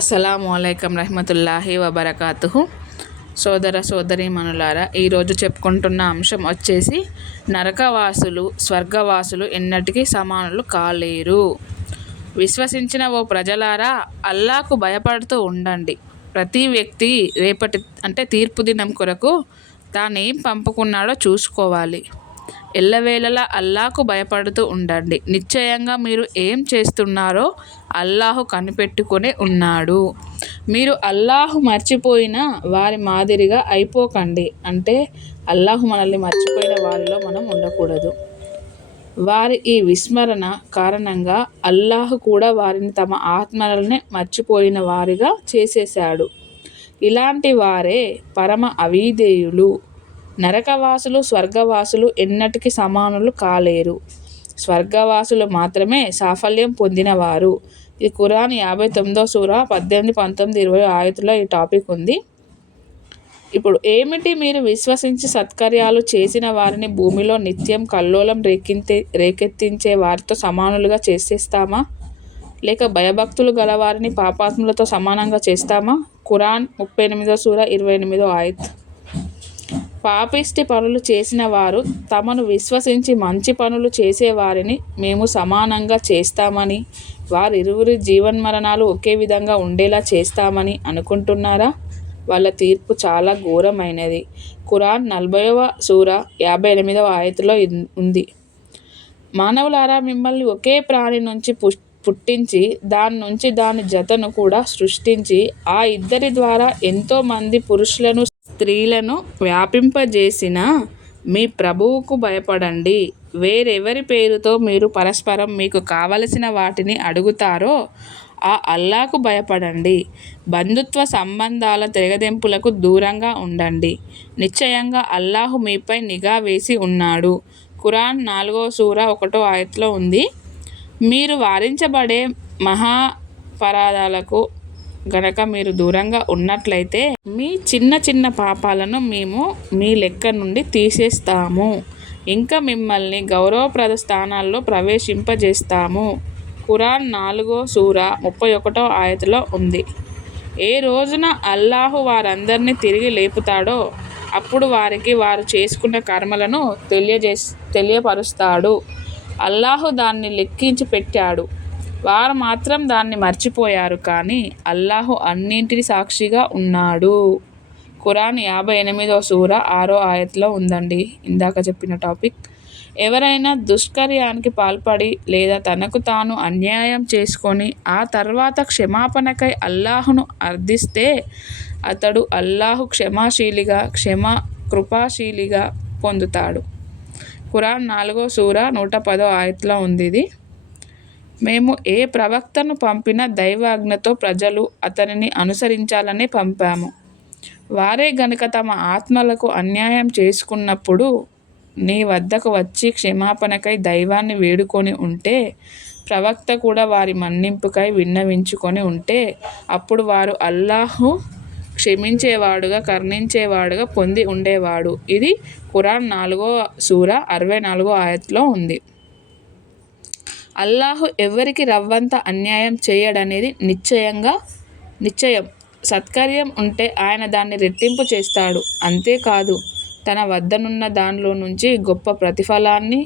అస్సలాము అలైకుం రహ్మతుల్లాహి వబరకాతుహు. సోదర సోదరీమణులారా, ఈరోజు చెప్పుకుంటున్న అంశం వచ్చేసి నరకవాసులు స్వర్గవాసులు ఎన్నటికీ సమానులు కాలేరు. విశ్వసించిన ఓ ప్రజలారా, అల్లాకు భయపడుతూ ఉండండి. ప్రతి వ్యక్తి రేపటి తీర్పు దినం కొరకు తానేం పంపుకున్నాడో చూసుకోవాలి. ఎల్లవేళలా అల్లాకు భయపడుతూ ఉండండి. నిశ్చయంగా మీరు ఏం చేస్తున్నారో అల్లాహు కనిపెట్టుకునే ఉన్నాడు. మీరు అల్లాహు మర్చిపోయిన వారి మాదిరిగా అయిపోకండి. అల్లాహు మనల్ని మర్చిపోయిన వారిలో మనం ఉండకూడదు. వారి ఈ విస్మరణ కారణంగా అల్లాహు కూడా వారిని తమ ఆత్మలనే మర్చిపోయిన వారిగా చేసేశాడు. ఇలాంటి వారే పరమ అవిధేయులు. నరకవాసులు స్వర్గవాసులు ఎన్నటికీ సమానులు కాలేరు. స్వర్గవాసులు మాత్రమే సాఫల్యం పొందినవారు. ఇది ఖురాన్ 59వ సూరా 18, 19, 20 ఆయతుల్లో ఈ టాపిక్ ఉంది. ఇప్పుడు ఏమిటి? మీరు విశ్వసించి సత్కార్యాలు చేసిన వారిని భూమిలో నిత్యం కల్లోలం రేకెత్తించే వారితో సమానులుగా చేసేస్తామా? లేక భయభక్తులు గలవారిని పాపాత్ములతో సమానంగా చేస్తామా? ఖురాన్ 38వ సూరా 28వ ఆయత్. పాపిష్టి పనులు చేసిన వారు తమను విశ్వసించి మంచి పనులు చేసేవారిని మేము సమానంగా చేస్తామని, వారిరువురి జీవన్మరణాలు ఒకే విధంగా ఉండేలా చేస్తామని అనుకుంటున్నారా? వాళ్ళ తీర్పు చాలా ఘోరమైనది. ఖురాన్ 40వ సూరా 58వ ఆయతులో ఉంది. మానవులారా, మిమ్మల్ని ఒకే ప్రాణి నుంచి పుట్టించి దాని నుంచి దాని జతను కూడా సృష్టించి ఆ ఇద్దరి ద్వారా ఎంతోమంది పురుషులను స్త్రీలను వ్యాపింపజేసిన మీ ప్రభువుకు భయపడండి. వేరెవరి పేరుతో మీరు పరస్పరం మీకు కావలసిన వాటిని అడుగుతారో ఆ అల్లాకు భయపడండి. బంధుత్వ సంబంధాల తెగదెంపులకు దూరంగా ఉండండి. నిశ్చయంగా అల్లాహు మీపై నిఘా వేసి ఉన్నాడు. ఖురాన్ 4వ సూరా 1వ ఆయత్లో ఉంది. మీరు వారించబడే మహాపరాధాలకు గనక మీరు దూరంగా ఉన్నట్లయితే మీ చిన్న చిన్న పాపాలను మేము మీ లెక్క నుండి తీసేస్తాము. ఇంకా మిమ్మల్ని గౌరవప్రద స్థానాల్లో ప్రవేశింపజేస్తాము. ఖురాన్ 4వ సూరా 31వ ఆయతులో ఉంది. ఏ రోజున అల్లాహు వారందరినీ తిరిగి లేపుతాడో అప్పుడు వారికి వారు చేసుకున్న కర్మలను తెలియపరుస్తాడు. అల్లాహు దాన్ని లెక్కించి పెట్టాడు. వారు మాత్రం దాన్ని మర్చిపోయారు. కానీ అల్లాహు అన్నింటినీ సాక్షిగా ఉన్నాడు. ఖురాన్ 58వ సూరా 6వ ఆయత్లో ఉందండి ఇందాక చెప్పిన టాపిక్. ఎవరైనా దుష్కర్యానికి పాల్పడి లేదా తనకు తాను అన్యాయం చేసుకొని ఆ తర్వాత క్షమాపణకై అల్లాహును అర్థిస్తే అతడు అల్లాహు క్షమాశీలిగా కృపాశీలిగా పొందుతాడు. ఖురాన్ 4వ సూరా 110వ ఆయత్లో ఉంది ఇది. మేము ఏ ప్రవక్తను పంపినా దైవాజ్ఞతో ప్రజలు అతనిని అనుసరించాలని పంపాము. వారే గనుక తమ ఆత్మలకు అన్యాయం చేసుకున్నప్పుడు నీ వద్దకు వచ్చి క్షమాపణకై దైవాన్ని వేడుకొని ఉంటే, ప్రవక్త కూడా వారి మన్నింపుకై విన్నవించుకొని ఉంటే అప్పుడు వారు అల్లాహు క్షమించేవాడుగా కరుణించేవాడుగా పొంది ఉండేవాడు. ఇది ఖురాన్ 4వ సూరా 64వ ఆయత్లో ఉంది. అల్లాహు ఎవరికి రవ్వంత అన్యాయం చేయడనేది నిశ్చయం. సత్కార్యం ఉంటే ఆయన దాన్ని రెట్టింపు చేస్తాడు. అంతేకాదు, తన వద్దనున్న దానిలో నుంచి గొప్ప ప్రతిఫలాన్ని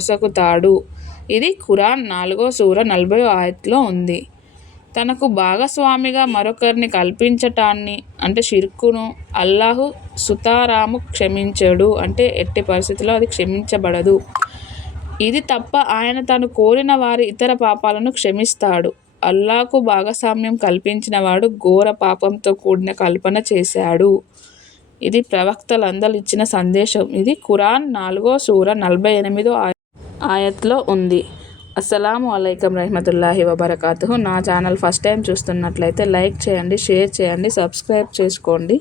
ఒసగుతాడు. ఇది ఖురాన్ 4వ సూరా 40వ ఆయత్లో ఉంది. తనకు భాగస్వామిగా మరొకరిని కల్పించటాన్ని షిర్కును అల్లాహు సుతారాము క్షమించడు. ఎట్టి పరిస్థితుల్లో అది క్షమించబడదు. ఇది తప్ప ఆయన తను కోరిన వారి ఇతర పాపాలను క్షమిస్తాడు. అల్లాహకు భాగస్వామ్యం కల్పించినవాడు ఘోర పాపంతో కూడిన కల్పన చేశాడు. ఇది ప్రవక్తలందరూ ఇచ్చిన సందేశం. ఇది ఖురాన్ 4వ సూరా 48వ ఆయత్లో ఉంది. అస్సలాము అలైకుం రహ్మతుల్లాహి వబరకాతుహు. నా ఛానల్ ఫస్ట్ టైం చూస్తున్నట్లయితే లైక్ చేయండి, షేర్ చేయండి, సబ్స్క్రైబ్ చేసుకోండి.